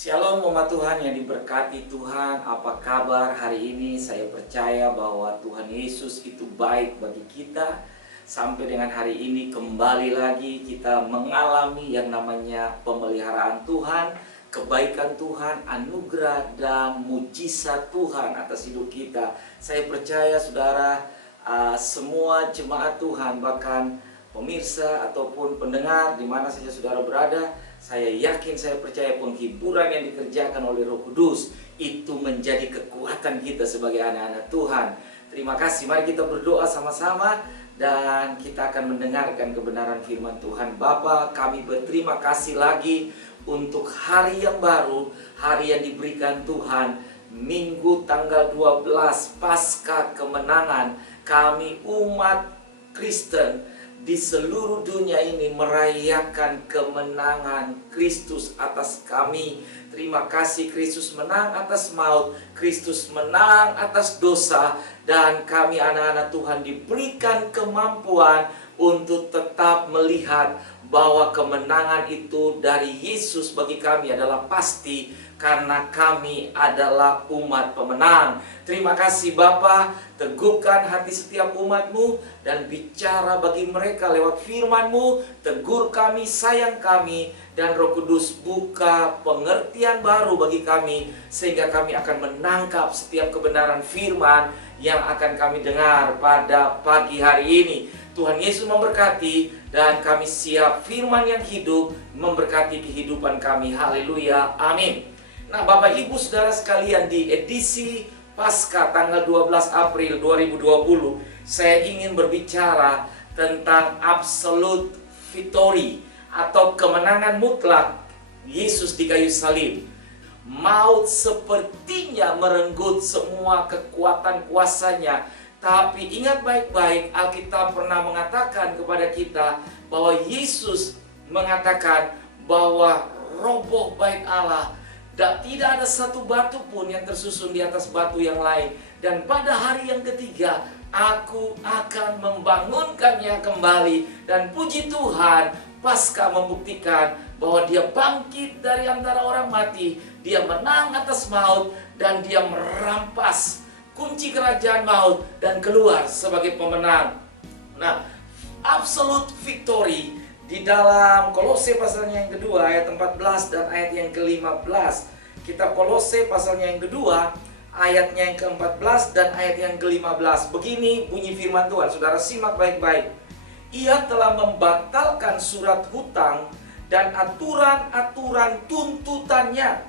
Shalom umat Tuhan yang diberkati Tuhan. Apa kabar hari ini? Saya percaya bahwa Tuhan Yesus itu baik bagi kita. Sampai dengan hari ini kembali lagi kita mengalami yang namanya pemeliharaan Tuhan, kebaikan Tuhan, anugerah dan mujizat Tuhan atas hidup kita. Saya percaya saudara, semua jemaat Tuhan, bahkan pemirsa ataupun pendengar di mana saja saudara berada, saya yakin, saya percaya penghiburan yang dikerjakan oleh Roh Kudus itu menjadi kekuatan kita sebagai anak-anak Tuhan. Terima kasih, mari kita berdoa sama-sama dan kita akan mendengarkan kebenaran firman Tuhan. Bapa, kami berterima kasih lagi untuk hari yang baru, hari yang diberikan Tuhan, Minggu tanggal 12 Paskah kemenangan. Kami umat Kristen di seluruh dunia ini merayakan kemenangan Kristus atas kami. Terima kasih, Kristus menang atas maut, Kristus menang atas dosa, dan kami anak-anak Tuhan diberikan kemampuan untuk tetap melihat bahwa kemenangan itu dari Yesus bagi kami adalah pasti, karena kami adalah umat pemenang. Terima kasih Bapa, teguhkan hati setiap umat-Mu dan bicara bagi mereka lewat firman-Mu. Tegur kami, sayang kami, dan Roh Kudus buka pengertian baru bagi kami, sehingga kami akan menangkap setiap kebenaran firman yang akan kami dengar pada pagi hari ini. Tuhan Yesus memberkati, dan kami siap firman yang hidup memberkati kehidupan kami. Haleluya, amin. Nah, Bapak Ibu Saudara sekalian, di edisi Paskah tanggal 12 April 2020, saya ingin berbicara tentang absolute victory atau kemenangan mutlak Yesus di kayu salib. Maut sepertinya merenggut semua kekuatan kuasanya, tapi ingat baik-baik, Alkitab pernah mengatakan kepada kita bahwa Yesus mengatakan bahwa roboh bait Allah, dan tidak ada satu batu pun yang tersusun di atas batu yang lain. Dan pada hari yang ketiga, aku akan membangunkannya kembali. Dan puji Tuhan, Paskah membuktikan bahwa dia bangkit dari antara orang mati. Dia menang atas maut, dan dia merampas kunci kerajaan maut dan keluar sebagai pemenang. Nah, absolute victory di dalam Kolose pasalnya yang kedua ayat 14 dan ayat yang ke-15. Kita Kolose pasalnya yang kedua ayatnya yang ke-14 dan ayat yang ke-15. Begini bunyi firman Tuhan, saudara simak baik-baik. Ia telah membatalkan surat hutang dan aturan-aturan tuntutannya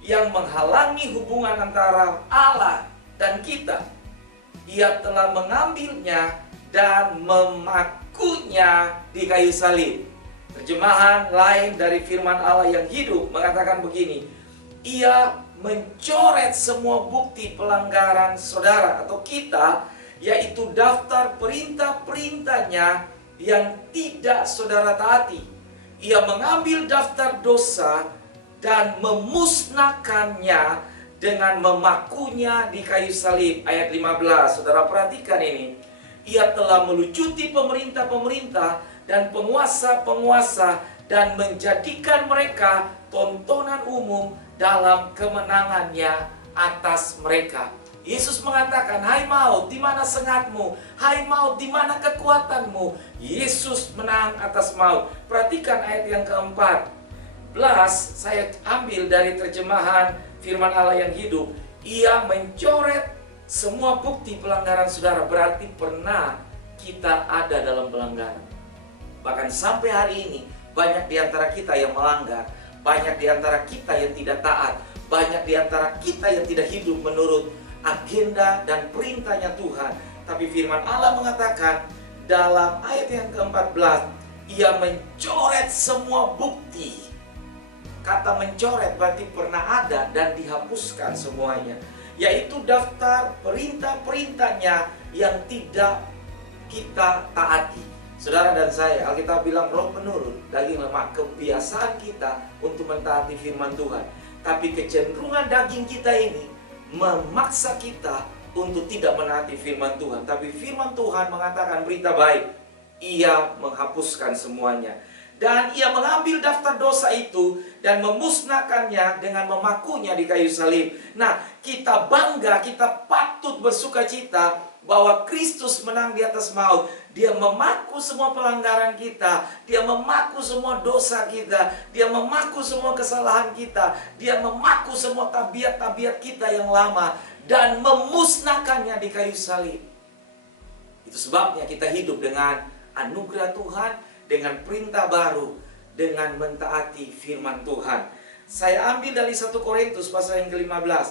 yang menghalangi hubungan antara Allah dan kita. Ia telah mengambilnya dan memakunya di kayu salib. Terjemahan lain dari firman Allah yang hidup mengatakan begini: ia mencoret semua bukti pelanggaran saudara atau kita, yaitu daftar perintah-perintahnya yang tidak saudara taati. Ia mengambil daftar dosa dan memusnahkannya dengan memakunya di kayu salib. Ayat 15, saudara perhatikan ini. Ia telah melucuti pemerintah-pemerintah dan penguasa-penguasa dan menjadikan mereka tontonan umum dalam kemenangannya atas mereka. Yesus mengatakan, hai maut, di mana sengatmu? Hai maut, di mana kekuatanmu? Yesus menang atas maut. Perhatikan ayat yang keempat. Saya ambil dari terjemahan firman Allah yang hidup. Ia mencoret semua bukti pelanggaran saudara. Berarti pernah kita ada dalam pelanggaran. Bahkan sampai hari ini banyak di antara kita yang melanggar, banyak di antara kita yang tidak taat, banyak di antara kita yang tidak hidup menurut agenda dan perintahnya Tuhan. Tapi firman Allah mengatakan dalam ayat yang ke-14, ia mencoret semua bukti. Kata mencoret berarti pernah ada dan dihapuskan semuanya, yaitu daftar perintah-perintahnya yang tidak kita taati. Saudara dan saya, Alkitab bilang roh penurut, daging lemak, kebiasaan kita untuk mentaati firman Tuhan. Tapi kecenderungan daging kita ini memaksa kita untuk tidak menaati firman Tuhan. Tapi firman Tuhan mengatakan berita baik, ia menghapuskan semuanya. Dan ia mengambil daftar dosa itu dan memusnahkannya dengan memakunya di kayu salib. Nah, kita bangga, kita patut bersuka cita bahwa Kristus menang di atas maut. Dia memaku semua pelanggaran kita, dia memaku semua dosa kita, dia memaku semua kesalahan kita, dia memaku semua tabiat-tabiat kita yang lama dan memusnahkannya di kayu salib. Itu sebabnya kita hidup dengan anugerah Tuhan, dengan perintah baru, dengan mentaati firman Tuhan. Saya ambil dari 1 Korintus pasal yang ke-15,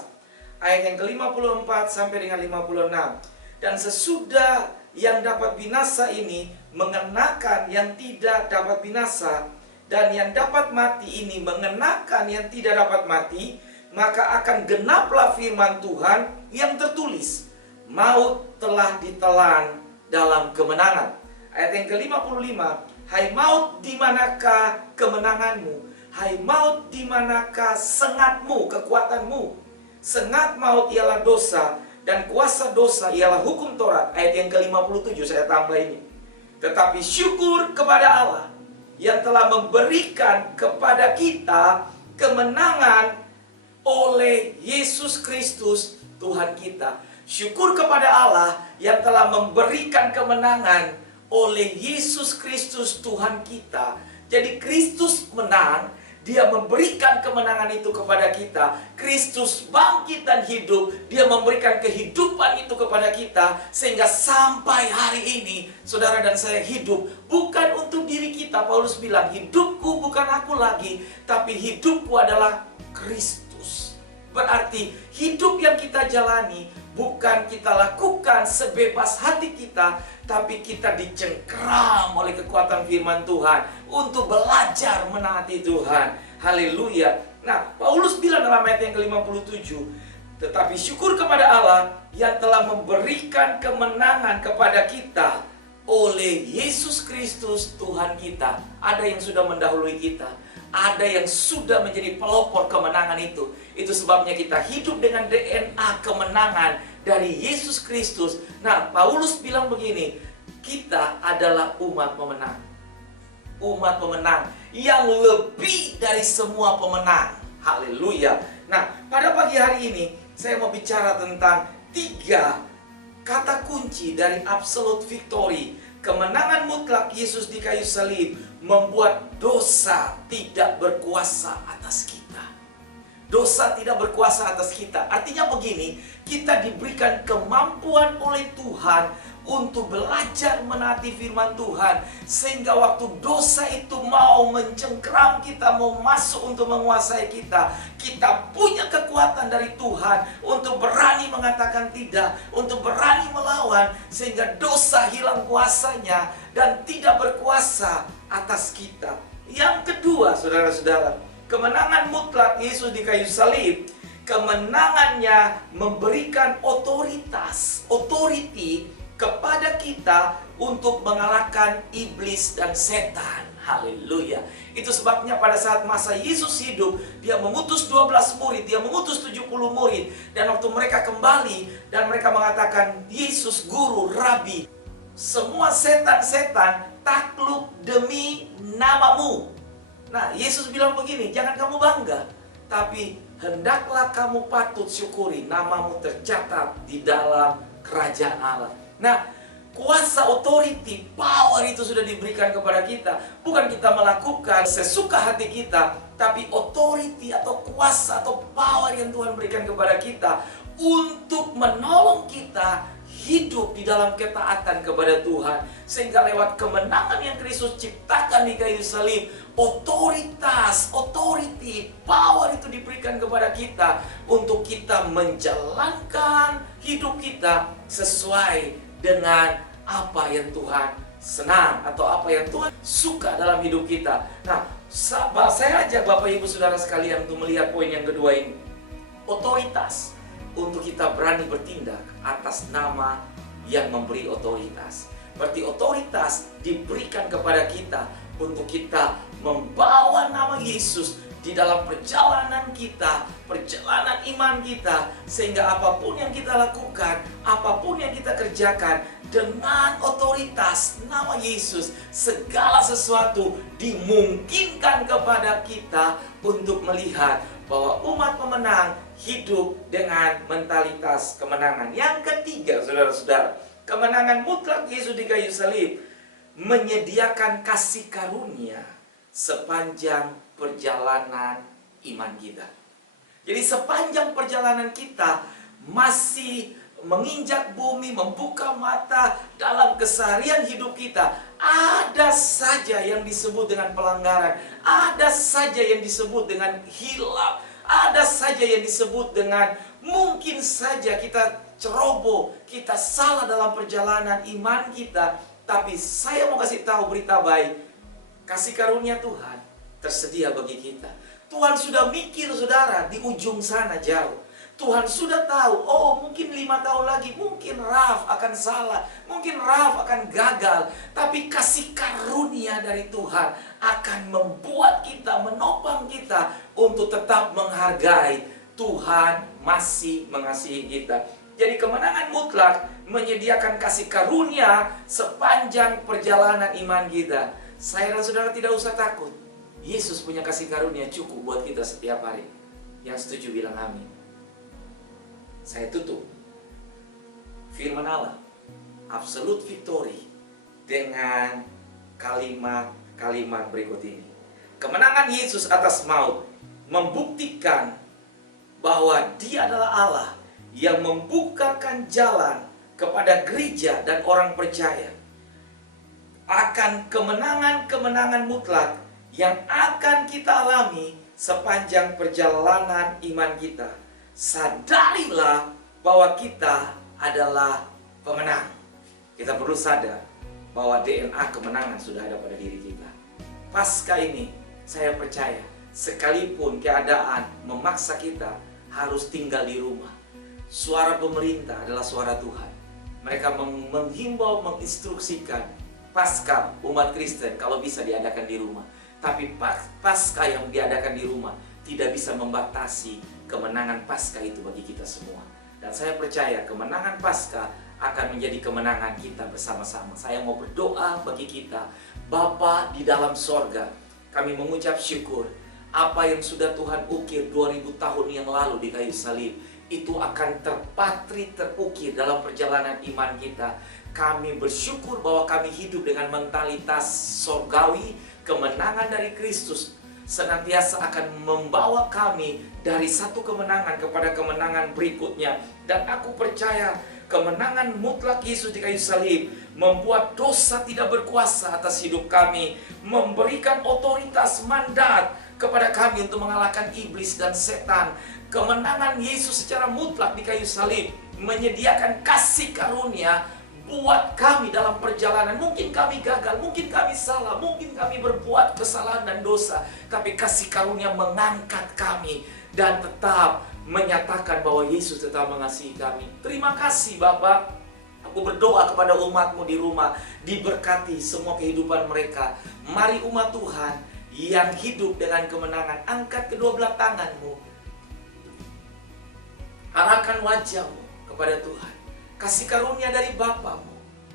ayat yang ke-54 sampai dengan 56. Dan sesudah yang dapat binasa ini mengenakan yang tidak dapat binasa, dan yang dapat mati ini mengenakan yang tidak dapat mati, maka akan genaplah firman Tuhan yang tertulis, maut telah ditelan dalam kemenangan. Ayat yang ke-55, hai maut, di manakah kemenanganmu? Hai maut, di manakah sengatmu, kekuatanmu? Sengat maut ialah dosa, dan kuasa dosa ialah hukum Taurat. Ayat yang ke-57 saya tambah ini. Tetapi syukur kepada Allah yang telah memberikan kepada kita kemenangan oleh Yesus Kristus Tuhan kita. Syukur kepada Allah yang telah memberikan kemenangan oleh Yesus Kristus Tuhan kita. Jadi Kristus menang, Dia memberikan kemenangan itu kepada kita. Kristus bangkit dan hidup, Dia memberikan kehidupan itu kepada kita. Sehingga sampai hari ini saudara dan saya hidup bukan untuk diri kita. Paulus bilang, hidupku bukan aku lagi, tapi hidupku adalah Kristus. Berarti hidup yang kita jalani bukan kita lakukan sebebas hati kita, tapi kita dicengkram oleh kekuatan firman Tuhan untuk belajar menaati Tuhan. Haleluya. Nah, Paulus bilang dalam ayat yang ke-57, tetapi syukur kepada Allah yang telah memberikan kemenangan kepada kita oleh Yesus Kristus Tuhan kita. Ada yang sudah mendahului kita, ada yang sudah menjadi pelopor kemenangan itu. Itu sebabnya kita hidup dengan DNA kemenangan dari Yesus Kristus. Nah, Paulus bilang begini, kita adalah umat pemenang. Umat pemenang yang lebih dari semua pemenang. Haleluya. Nah, pada pagi hari ini saya mau bicara tentang 3 kata kunci dari absolute victory. Kemenangan mutlak Yesus di kayu salib membuat dosa tidak berkuasa atas kita. Dosa tidak berkuasa atas kita. Artinya begini, kita diberikan kemampuan oleh Tuhan untuk belajar menaati firman Tuhan. Sehingga waktu dosa itu mau mencengkram kita, mau masuk untuk menguasai kita, kita punya kekuatan dari Tuhan untuk berani mengatakan tidak, untuk berani melawan, sehingga dosa hilang kuasanya dan tidak berkuasa atas kita. Yang kedua, saudara-saudara, kemenangan mutlak Yesus di kayu salib, kemenangannya memberikan otoritas, authority kepada kita untuk mengalahkan iblis dan setan. Haleluya. Itu sebabnya pada saat masa Yesus hidup, Dia mengutus 12 murid, Dia mengutus 70 murid. Dan waktu mereka kembali dan mereka mengatakan, Yesus guru, rabi, semua setan-setan takluk demi namamu. Nah, Yesus bilang begini, jangan kamu bangga, tapi hendaklah kamu patut syukuri, namamu tercatat di dalam kerajaan Allah. Nah, kuasa, authority, power itu sudah diberikan kepada kita. Bukan kita melakukan sesuka hati kita, tapi authority atau kuasa atau power yang Tuhan berikan kepada kita untuk menolong kita hidup di dalam ketaatan kepada Tuhan. Sehingga lewat kemenangan yang Kristus ciptakan di kayu salib, otoritas, authority, power itu diberikan kepada kita untuk kita menjalankan hidup kita sesuai dengan apa yang Tuhan senang atau apa yang Tuhan suka dalam hidup kita. Nah, saya ajak Bapak Ibu Saudara sekalian untuk melihat poin yang kedua ini. Otoritas untuk kita berani bertindak atas nama yang memberi otoritas. Berarti otoritas diberikan kepada kita untuk kita membawa nama Yesus di dalam perjalanan kita, perjalanan iman kita, sehingga apapun yang kita lakukan, apapun yang kita kerjakan, dengan otoritas nama Yesus, segala sesuatu dimungkinkan kepada kita untuk melihat bahwa umat pemenang hidup dengan mentalitas kemenangan. Yang ketiga, saudara-saudara, kemenangan mutlak Yesus di kayu salib menyediakan kasih karunia sepanjang perjalanan iman kita. Jadi sepanjang perjalanan kita masih menginjak bumi, membuka mata dalam keseharian hidup kita, ada saja yang disebut dengan pelanggaran, ada saja yang disebut dengan hilaf, ada saja yang disebut dengan mungkin saja kita ceroboh, kita salah dalam perjalanan iman kita. Tapi saya mau kasih tahu berita baik, kasih karunia Tuhan tersedia bagi kita. Tuhan sudah mikir, saudara, di ujung sana jauh. Tuhan sudah tahu, oh mungkin 5 tahun lagi, mungkin Raf akan salah, mungkin Raf akan gagal. Tapi kasih karunia dari Tuhan akan membuat kita, menopang kita untuk tetap menghargai Tuhan masih mengasihi kita. Jadi kemenangan mutlak menyediakan kasih karunia sepanjang perjalanan iman kita. Saya dan saudara tidak usah takut. Yesus punya kasih karunia cukup buat kita setiap hari. Yang setuju bilang amin. Saya tutup firman Allah, absolute victory, dengan kalimat-kalimat berikut ini. Kemenangan Yesus atas maut membuktikan bahwa Dia adalah Allah yang membukakan jalan kepada gereja dan orang percaya akan kemenangan-kemenangan mutlak yang akan kita alami sepanjang perjalanan iman kita. Sadarilah bahwa kita adalah pemenang. Kita perlu sadar bahwa DNA kemenangan sudah ada pada diri kita. Pasca ini, saya percaya, sekalipun keadaan memaksa kita harus tinggal di rumah, suara pemerintah adalah suara Tuhan. Mereka menghimbau, menginstruksikan Pasca umat Kristen kalau bisa diadakan di rumah. Tapi Pasca yang diadakan di rumah tidak bisa membatasi kemenangan Pasca itu bagi kita semua. Dan saya percaya kemenangan Pasca akan menjadi kemenangan kita bersama-sama. Saya mau berdoa bagi kita. Bapa di dalam sorga, kami mengucap syukur apa yang sudah Tuhan ukir 2000 tahun yang lalu di kayu salib, itu akan terpatri, terukir dalam perjalanan iman kita. Kami bersyukur bahwa kami hidup dengan mentalitas sorgawi. Kemenangan dari Kristus senantiasa akan membawa kami dari satu kemenangan kepada kemenangan berikutnya. Dan aku percaya kemenangan mutlak Yesus di kayu salib membuat dosa tidak berkuasa atas hidup kami, memberikan otoritas mandat kepada kami untuk mengalahkan iblis dan setan. Kemenangan Yesus secara mutlak di kayu salib menyediakan kasih karunia buat kami dalam perjalanan. Mungkin kami gagal, mungkin kami salah, mungkin kami berbuat kesalahan dan dosa, tapi kasih karunia mengangkat kami dan tetap menyatakan bahwa Yesus tetap mengasihi kami. Terima kasih Bapak. Aku berdoa kepada umatmu di rumah, diberkati semua kehidupan mereka. Mari umat Tuhan yang hidup dengan kemenangan, angkat kedua belah tanganmu, arahkan wajahmu kepada Tuhan. Kasih karunia dari Bapamu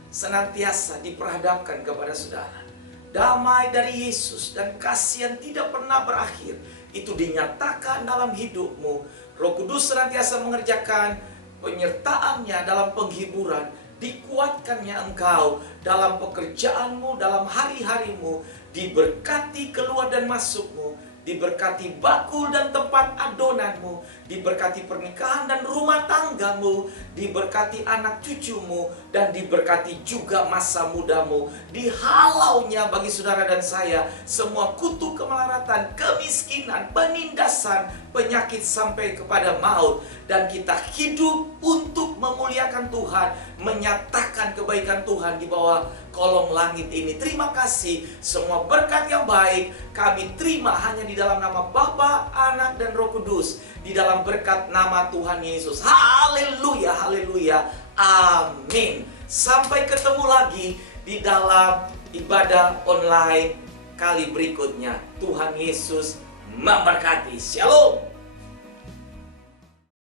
senantiasa diperhadapkan kepada saudara. Damai dari Yesus dan kasih yang tidak pernah berakhir itu dinyatakan dalam hidupmu. Roh Kudus senantiasa mengerjakan penyertaannya dalam penghiburan. Dikuatkannya engkau dalam pekerjaanmu, dalam hari-harimu. Diberkati keluar dan masukmu. Diberkati bakul dan tempat adonanmu. Diberkati pernikahan dan rumah tanggamu. Diberkati anak cucumu. Dan diberkati juga masa mudamu. Dihalaunya bagi saudara dan saya semua kutuk kemelaratan, kemiskinan, penindasan, penyakit sampai kepada maut. Dan kita hidup untuk memuliakan Tuhan, menyatakan kebaikan Tuhan di bawah kolong langit ini. Terima kasih, semua berkat yang baik kami terima hanya di dalam nama Bapa, Anak, dan Roh Kudus, di dalam berkat nama Tuhan Yesus. Haleluya, haleluya, amin. Sampai ketemu lagi di dalam ibadah online kali berikutnya. Tuhan Yesus memberkati. Shalom.